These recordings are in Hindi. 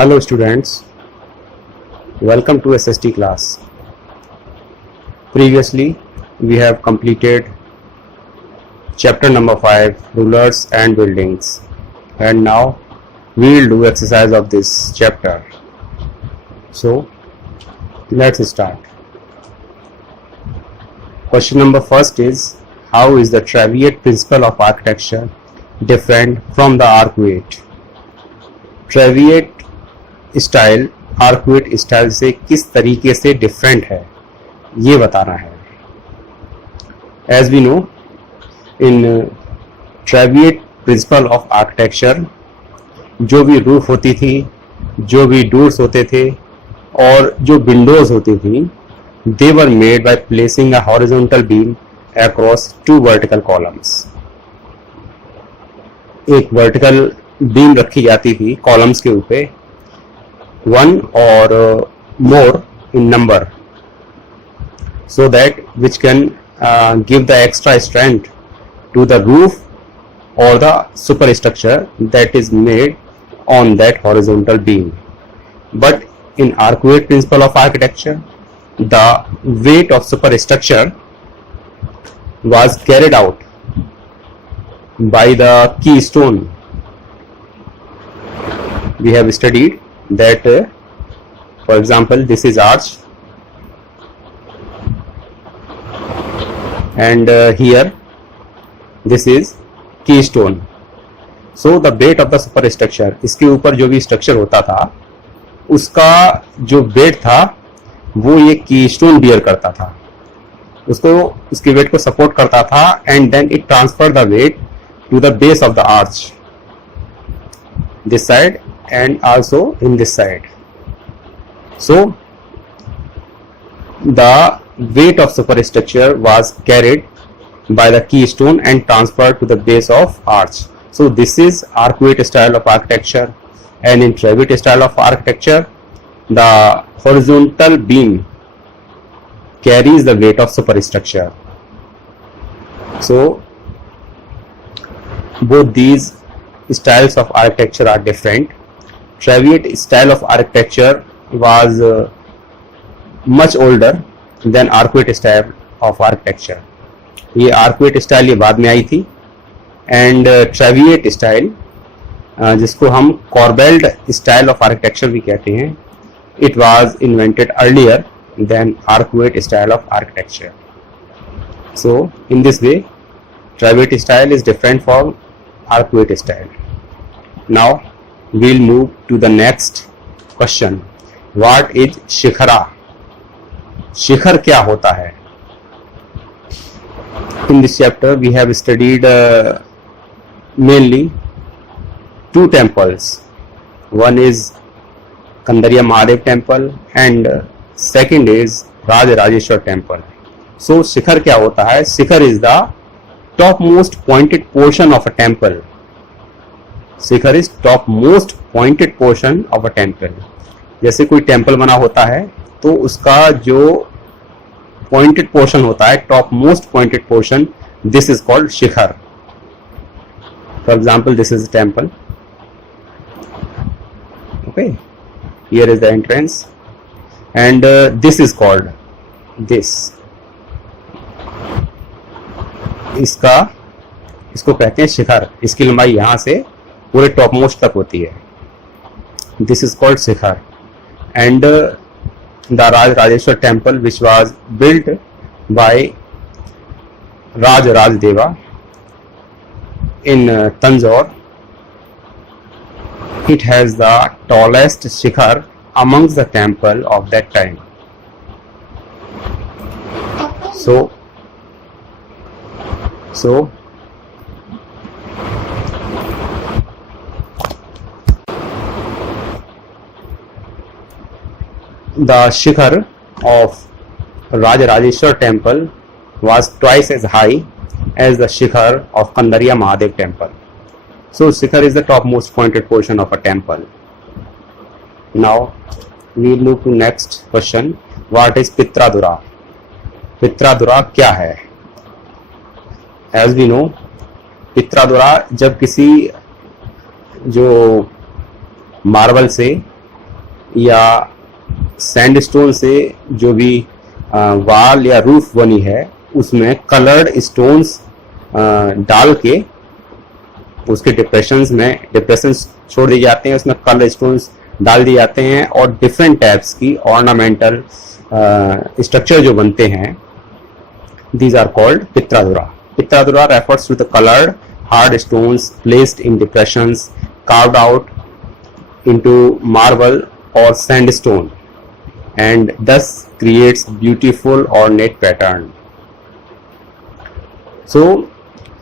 Hello students, welcome to SST class. Previously we have completed chapter number 5, rulers and buildings, and now we will do exercise of this chapter. So let's start. Question number first is, how is the Traviate principle of architecture different from the Arcuate? Traviate style arcuate style से किस तरीके से डिफरेंट है ये बताना है. As we know, in trabeate principle of architecture जो भी रूफ होती थी, जो भी डोर्स होते थे और जो विंडोज होती थी, they were made by placing a horizontal beam across two vertical columns. एक वर्टिकल बीम रखी जाती थी कॉलम्स के ऊपर, one or more in number, so that which can give the extra strength to the roof or the superstructure that is made on that horizontal beam. But in Arcuate principle of architecture, the weight of superstructure was carried out by the keystone. We have studied that for example, this is arch, and here this is keystone. So the weight of the superstructure, इसके ऊपर जो भी स्ट्रक्चर होता था उसका जो वेट था वो ये कीस्टोन बियर करता था, उसको उसके वेट को सपोर्ट करता था, and then it transfer the weight to the base of the arch, this side and also in this side. So the weight of superstructure was carried by the keystone and transferred to the base of arch. So this is Arcuate style of architecture, and in Traviate style of architecture the horizontal beam carries the weight of superstructure. So both these styles of architecture are different. Traviate style of architecture was much older than Arcuate style of architecture. ये Arcuate style ये बाद में आई थी, and Traviate style जिसको हम Corbelled style of architecture भी कहते हैं, it was invented earlier than Arcuate style of architecture. So in this way, Traviate style is different from Arcuate style. Now we'll move to the next question. What is shikhara? शिखर क्या होता है? In this chapter we have studied mainly two temples. One is Kandariya Mahadev temple and second is Rajarajeshwar temple. So शिखर क्या होता है? शिखर is the topmost pointed portion of a temple. Shikhar is top most pointed portion of a temple. जैसे कोई टेम्पल बना होता है तो उसका जो पॉइंटेड पोर्शन होता है, top most pointed portion, this is called Shikhar. For example, this is temple. Okay, here is the entrance and this is called this. इसको कहते हैं शिखर. इसकी लंबाई यहां से पूरे टॉप मोस्ट तक होती है. This is called shikhar. And the Rajrajeshwar temple which was built by Rajarajadeva in Tanjore, it has the tallest shikhar amongst the temple of that time. So the shikhar of Rajarajeshwar temple was twice as high as the shikhar of Kandariya Mahadev temple. So shikhar is the topmost pointed portion of a temple. Now we will move to next question. What is Pitradura? Pitradura क्या है? As we know, Pitradura जब किसी जो मार्बल से या सैंडस्टोन से जो भी वॉल या रूफ बनी है उसमें कलर्ड स्टोन्स डाल के उसके डिप्रेशंस छोड़ दिए जाते हैं, उसमें कलर स्टोन्स डाल दिए जाते हैं और डिफरेंट टाइप्स की ऑर्नामेंटल स्ट्रक्चर जो बनते हैं, these are called पित्रादुरा. पित्रादुरा refers to the colored hard stones placed in depressions carved out into marble or sandstone and thus creates beautiful ornate pattern. So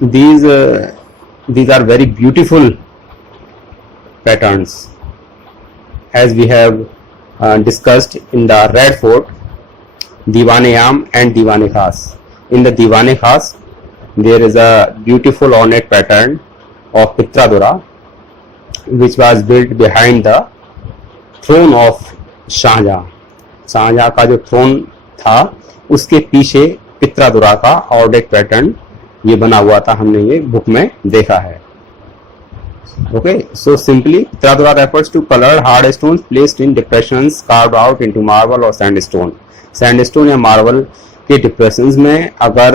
these are very beautiful patterns, as we have discussed in the Red Fort, Diwan-e-Am and Diwan-e-Khas. In the Diwan-e-Khas, there is a beautiful ornate pattern of Pitradura, which was built behind the throne of Shahjahan. Shahjahan का जो थ्रोन था उसके पीछे पित्रादुरा का ऑर्नेट पैटर्न ये बना हुआ था, हमने ये बुक में देखा है. Okay, so simply Pitradura refers to colored hard stones placed in depressions carved out into marble or sandstone. Sandstone या marble के डिप्रेशंस में अगर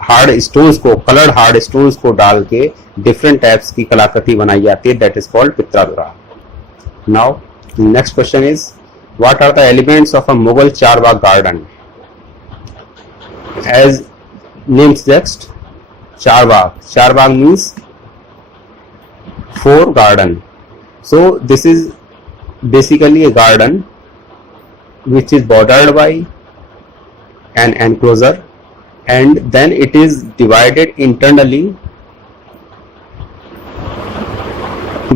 हार्ड स्टोन्स को, कलर्ड हार्ड स्टोन्स को डाल के डिफरेंट टाइप्स की कलाकृति बनाई जाती है, that is called pietra dura. Now next question is, what are the elements of a Mughal charbagh garden? As name suggest, charbagh means four garden. So this is basically a garden which is bordered by an enclosure and then it is divided internally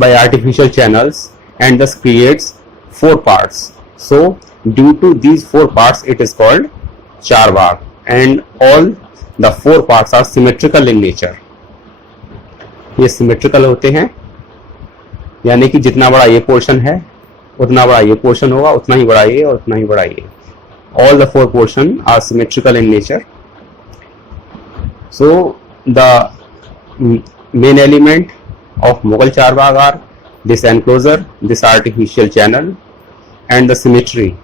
by artificial channels and thus creates four parts. So due to these four parts it is called charbagh and all the four parts are symmetrical in nature. ये symmetrical होते हैं, यानी कि जितना बड़ा ये पोर्शन है उतना बड़ा ये पोर्शन होगा, उतना ही बड़ा ये और उतना ही बड़ा ये. All the four portions are symmetrical in nature. So the main element of Mughal Charbagh are this enclosure, this artificial channel and the symmetry.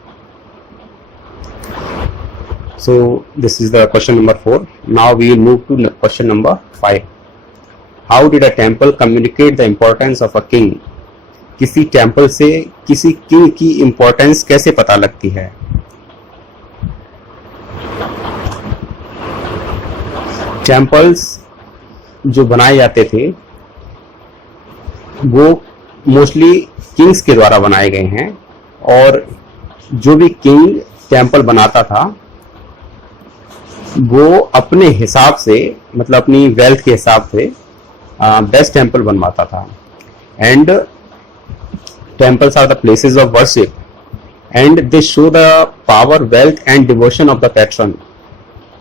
So this is the question number 4. Now we will move to question number 5. How did a temple communicate the importance of a king? किसी टेम्पल से किसी किंग की इंपॉर्टेंस कैसे पता लगती है? टेम्पल्स जो बनाए जाते थे वो मोस्टली किंग्स के द्वारा बनाए गए हैं और जो भी किंग टेम्पल बनाता था वो अपने हिसाब से, मतलब अपनी वेल्थ के हिसाब से बेस्ट टेम्पल बनवाता था. And temples are the places of worship and they show the power, wealth and devotion of the patron.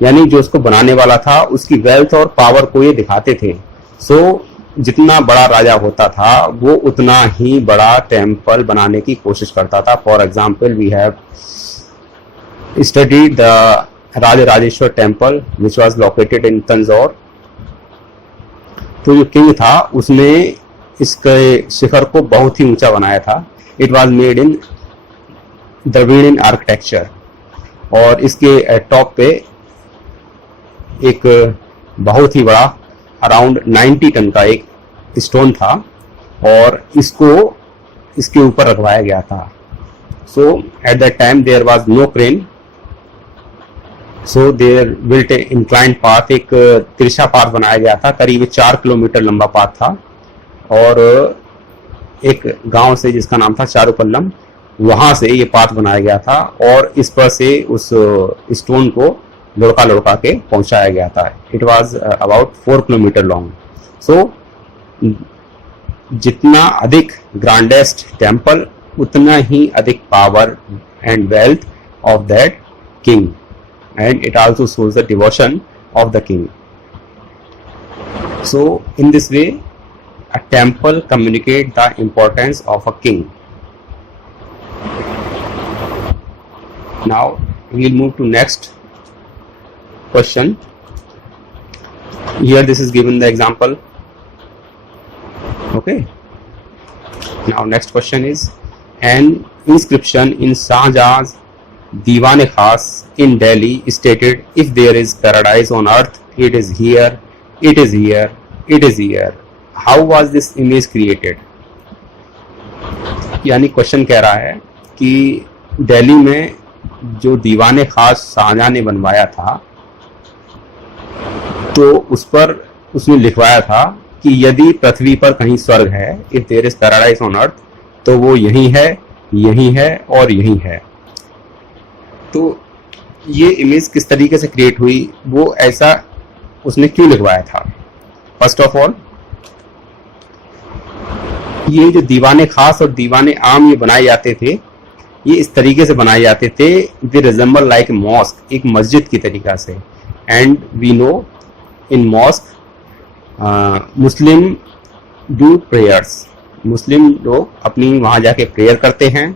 यानी जो उसको बनाने वाला था उसकी वेल्थ और पावर को ये दिखाते थे. सो जितना बड़ा राजा होता था वो उतना ही बड़ा टेम्पल बनाने की कोशिश करता था. For example we have studied the Rajrajeshwar temple which was located in Tanjore. तो जो किंग था उसने इसके शिखर को बहुत ही ऊंचा बनाया था. It was made in Dravidian architecture और इसके टॉप पे एक बहुत ही बड़ा अराउंड 90 टन का एक स्टोन था और इसको इसके ऊपर रखवाया गया था. So at that time there was no crane, so there built inclined path, एक तिरछा पाथ बनाया गया था. करीब 4 किलोमीटर लंबा पाथ था और एक गांव से जिसका नाम था चारुपल्लम, वहां से ये पाथ बनाया गया था और इस पर से उस स्टोन को लुढ़का लुढ़का के पहुंचाया गया था. It was about 4 kilometre long. So जितना अधिक ग्रांडेस्ट टेम्पल उतना ही अधिक power and wealth of that king and it also shows the devotion of the king. So in this way a temple communicate the importance of a king. Now we will move to next question. Here this is given the example. Okay. Now next question is, An inscription in Shahjahan's Diwan Khas in Delhi stated, "If there is paradise on earth, it is here, it is here, it is here." How was this image created? यानी क्वेश्चन कह रहा है कि दिल्ली में जो दीवाने खास शाहजहां ने बनवाया था, तो उस पर उसने लिखवाया था कि यदि पृथ्वी पर कहीं स्वर्ग है, if there is paradise on earth, तो वो यही है और यही है। तो ये इमेज किस तरीके से क्रिएट हुई, वो ऐसा उसने क्यों लिखवाया था? फर्स्ट ऑफ ऑल, ये जो दीवाने खास और दीवाने आम ये बनाए जाते थे, ये इस तरीके से बनाए जाते थे, दे रिजेंबल लाइक मॉस्क, एक मस्जिद की तरीका से। And we know in mosque Muslim do prayers, मुस्लिम लोग अपनी वहाँ जाके प्रेयर करते हैं।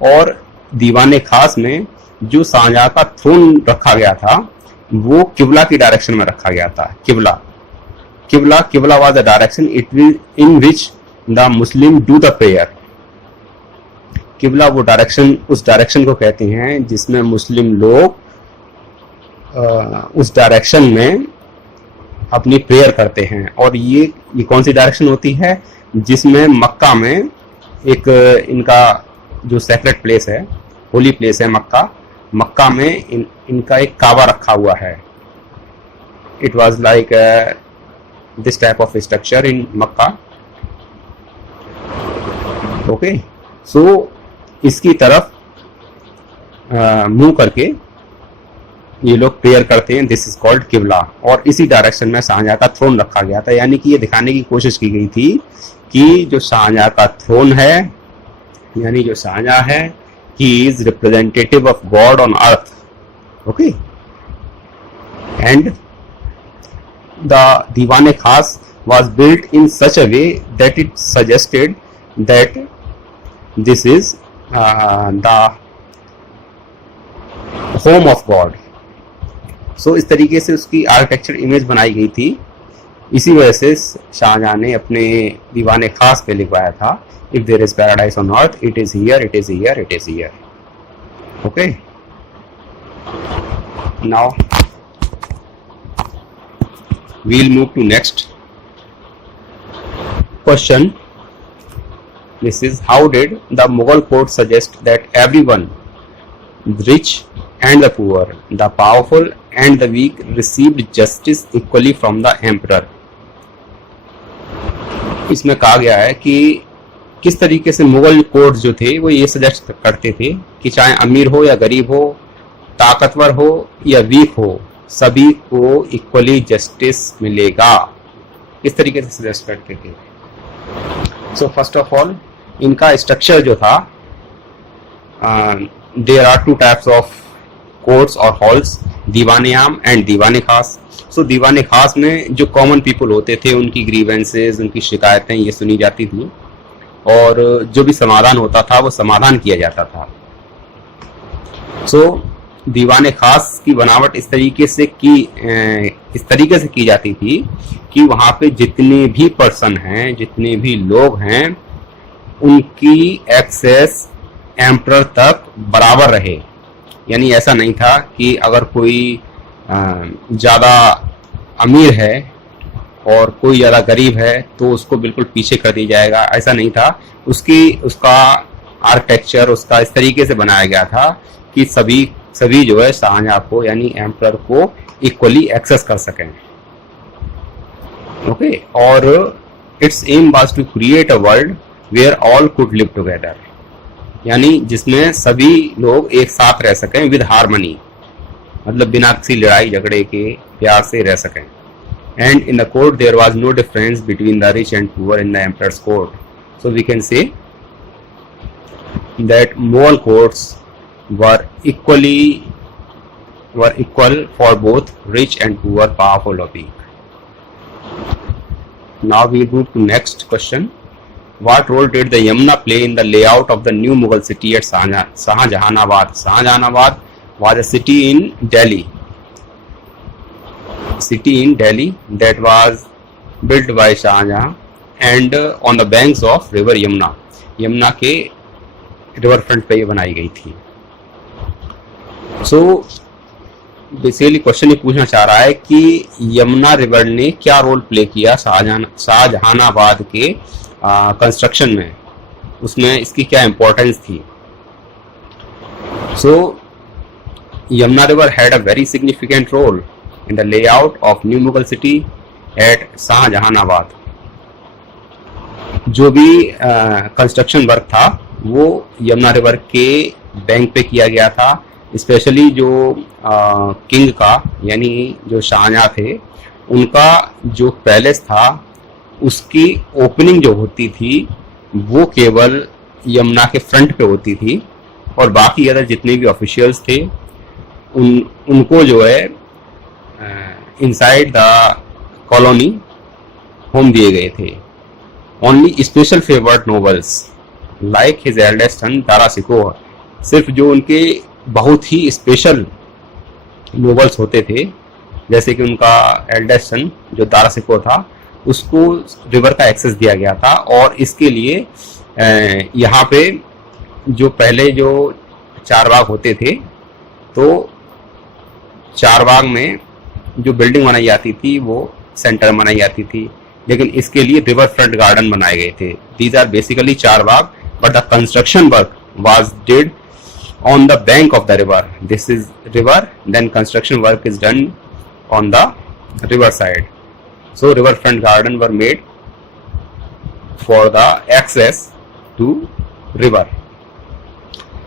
और दीवाने खास में जो शाहजहां का थ्रोन रखा गया था, वो किबला की डायरेक्शन में रखा गया था। किबला was the direction in which the Muslim do the prayer. किबला वो डायरेक्शन, उस डायरेक्शन को कहते हैं जिसमें मुस्लिम लोग उस डायरेक्शन में अपनी प्रेयर करते हैं। और ये कौन सी डायरेक्शन होती है? जिसमें मक्का में एक इनका जो सेक्रेट प्लेस है, होली प्लेस है मक्का में इनका एक काबा रखा हुआ है। It was like this type of structure in Mecca. Okay, so इसकी तरफ मुंह करके ये लोग प्रेयर करते हैं, दिस इज कॉल्ड किबला। और इसी डायरेक्शन में शाहजहां का थ्रोन रखा गया था। यानी कि ये दिखाने की कोशिश की गई थी कि जो शाहजहां का थ्रोन है, यानी जो शाहजहां है, he is representative of God on earth. Okay, and the Diwan Khas was built in such a way that it suggested that this is the home of God. So इस तरीके से उसकी आर्किटेक्चर इमेज बनाई गई थी। इसी वजह से शाहजहां ने अपने दीवाने खास पे लिखवाया था, if there is paradise on earth, it is here, it is here, it is here. Okay, now we'll move to next question. This is, how did the Mughal court suggest that everyone, the rich and the poor, the powerful and the weak, received justice equally from the emperor? इसमें कहा गया है कि किस तरीके से मुगल कोर्ट जो थे वो ये सजेस्ट करते थे कि चाहे अमीर हो या गरीब हो, ताकतवर हो या वीक हो, सभी को इक्वली जस्टिस मिलेगा। इस तरीके से सजेस्ट करते थे। सो फर्स्ट ऑफ ऑल, इनका स्ट्रक्चर जो था, there are two types of courts और हॉल्स, दीवाने आम एंड दीवाने खास। सो दीवाने खास में जो कॉमन पीपल होते थे, उनकी ग्रीवेंसेस, उनकी शिकायतें ये सुनी जाती थी, और जो भी समाधान होता था वो समाधान किया जाता था। सो दीवाने खास की बनावट इस तरीके से की जाती थी कि वहाँ पे जितने भी पर्सन हैं, जितने भी लोग हैं, उनकी एक्सेस एम्परर तक बराबर रहे। यानी ऐसा नहीं था कि अगर कोई ज़्यादा अमीर है और कोई ज़्यादा गरीब है तो उसको बिल्कुल पीछे कर दिया जाएगा, ऐसा नहीं था। उसका आर्किटेक्चर उसका इस तरीके से बनाया गया था कि सभी जो है शाहजहां को, यानी एम्परर को इक्वली एक्सेस कर सकें। ओके, और its aim was to create a world where all could live together, यानी जिसमें सभी लोग एक साथ रह सकें विद हार्मनी, मतलब बिना किसी लड़ाई झगड़े के प्यार से रह सकें। And in the court there was no difference between the rich and poor in the emperor's court. So we can say that Mughal courts were equal for both rich and poor, powerful or weak. Now we move to next question. What role did the Yamuna play in the layout of the new Mughal city at Shahjahanabad? Shahjahanabad was a city in Delhi. That was built by Shahjahan and on the banks of river Yamuna. Yamuna के रिवर फ्रंट पे ये बनाई गई थी। सो बेसिकली क्वेश्चन ये पूछना चाह रहा है कि यमुना रिवर ने क्या रोल प्ले किया शाहजहानाबाद के कंस्ट्रक्शन में, उसमें इसकी क्या इम्पोर्टेंस थी। So Yamuna river had a very significant role in the layout of new Mughal city at Shahjahanabad. जो भी कंस्ट्रक्शन वर्क था वो यमुना रिवर के बैंक पे किया गया था। स्पेशली जो किंग का यानी जो शाहजहां थे उनका जो पैलेस था उसकी ओपनिंग जो होती थी वो केवल यमुना के फ्रंट पे होती थी और बाकी अदर जितने भी ऑफिशियल्स थे उनको जो है इनसाइड द कॉलोनी होम दिए गए थे। Only special favoured nobles like his eldest son Dara Shikoh, सिर्फ जो उनके बहुत ही स्पेशल नोबल्स होते थे, जैसे कि उनका एल्डेस्ट सन जो दारा शिकोह था उसको रिवर का एक्सेस दिया गया था। और इसके लिए यहाँ पे जो पहले जो चारबाग होते थे तो चारबाग में जो बिल्डिंग बनाई जाती थी वो सेंटर बनाई जाती थी, लेकिन इसके लिए रिवर फ्रंट गार्डन बनाए गए थे। These are basically charbagh but the construction work was did on the bank of the river. This is river, then construction work is done on the river side. So riverfront garden were made for the access to river.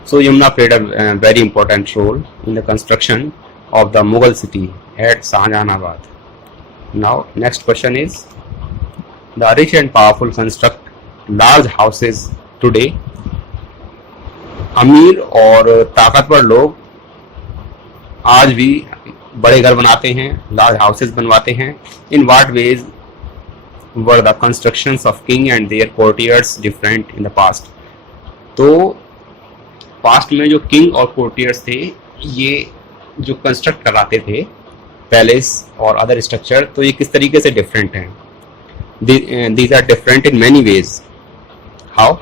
So Yamuna played a very important role in the construction of the Mughal city at Shahjahanabad. Now next question is, the rich and powerful construct large houses today. अमीर और ताकतवर लोग आज भी बड़े घर बनाते हैं, लार्ज हाउसेस बनवाते हैं। In what ways were the constructions of king and their courtiers different in the past. तो पास्ट में जो किंग और कोर्टियर्स थे ये जो कंस्ट्रक्ट कराते थे पैलेस और अदर स्ट्रक्चर, तो ये किस तरीके से डिफरेंट हैं। These are different in many ways. How?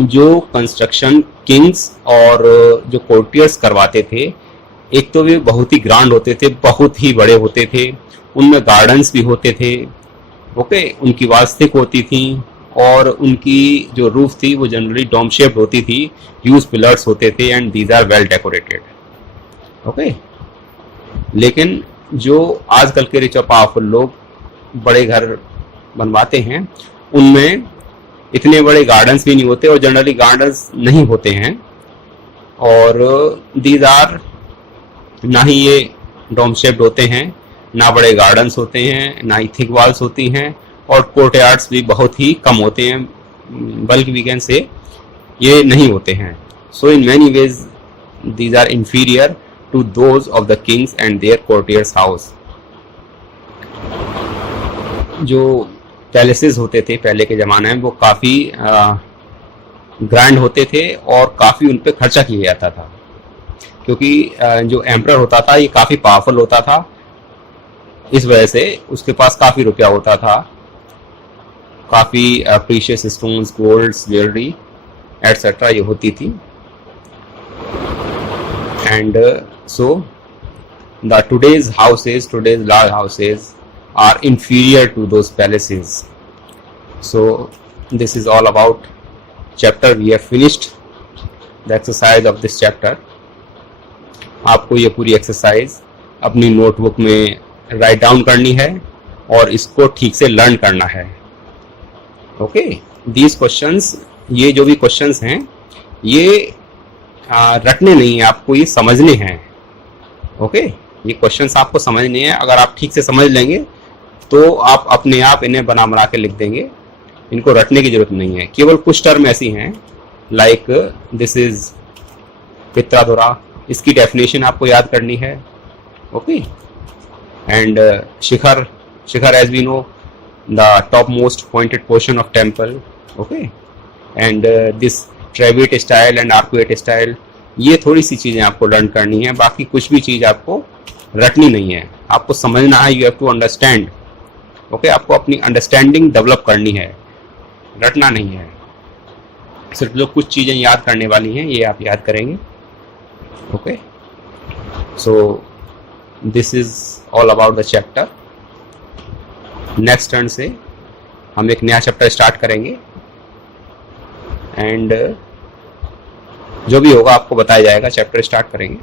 जो कंस्ट्रक्शन किंग्स और जो कोर्टियर्स करवाते थे, एक तो वे बहुत ही ग्रांड होते थे, बहुत ही बड़े होते थे, उनमें गार्डन्स भी होते थे, ओके, उनकी वॉल्स थिक होती थी और उनकी जो रूफ थी वो जनरली डोम शेप्ड होती थी, ह्यूज पिलर्स होते थे and these are well decorated, okay. लेकिन जो आजकल के रिच और पावरफुल लोग बड़े घर बनवाते हैं उनमें इतने बड़े गार्डन्स भी नहीं होते और जनरली गार्डन्स नहीं होते हैं, और दीज आर ना ही ये डोम शेप्ड होते हैं, ना बड़े गार्डन्स होते हैं, ना ही थिक वॉल्स होती हैं, और कोर्टयार्ड्स भी बहुत ही कम होते हैं, बल्कि वी कैन से ये नहीं होते हैं। So in many ways these are inferior to those of the kings and their courtiers house. जो पैलेसेस होते थे पहले के ज़माने में वो काफ़ी ग्रैंड होते थे और काफ़ी उन पर खर्चा किया जाता था, क्योंकि जो एम्परर होता था ये काफ़ी पावरफुल होता था, इस वजह से उसके पास काफ़ी रुपया होता था, काफ़ी precious stones, golds, jewellery etcetera ये होती थी। And so the today's large houses are inferior to those palaces. So this is all about chapter. We have finished the exercise of this chapter. आपको ये पूरी एक्सरसाइज अपनी नोटबुक में राइट डाउन करनी है और इसको ठीक से लर्न करना है, ओके। दीज क्वेश्चंस, ये जो भी क्वेश्चंस हैं ये रटने नहीं है, आपको ये समझने हैं, ओके। ये क्वेश्चंस आपको समझने हैं, अगर आप ठीक से समझ लेंगे तो आप अपने आप इन्हें बना के लिख देंगे, इनको रटने की जरूरत नहीं है। केवल कुछ टर्म ऐसी हैं लाइक दिस इज पित्राधुरा, इसकी डेफिनेशन आपको याद करनी है, okay. And shikhar as we know the top most pointed portion of temple, okay. And this trabeate style and arcuate style, ये थोड़ी सी चीज़ें आपको लर्न करनी है, बाकी कुछ भी चीज़ आपको रटनी नहीं है, आपको समझना है। You have to understand, okay. आपको अपनी अंडरस्टैंडिंग डेवलप करनी है, रटना नहीं है। सिर्फ जो कुछ चीज़ें याद करने वाली हैं ये आप याद करेंगे। Okay, so this is all about the chapter. Next turn से हम एक नया चैप्टर स्टार्ट करेंगे एंड जो भी होगा आपको बताया जाएगा। चैप्टर स्टार्ट करेंगे।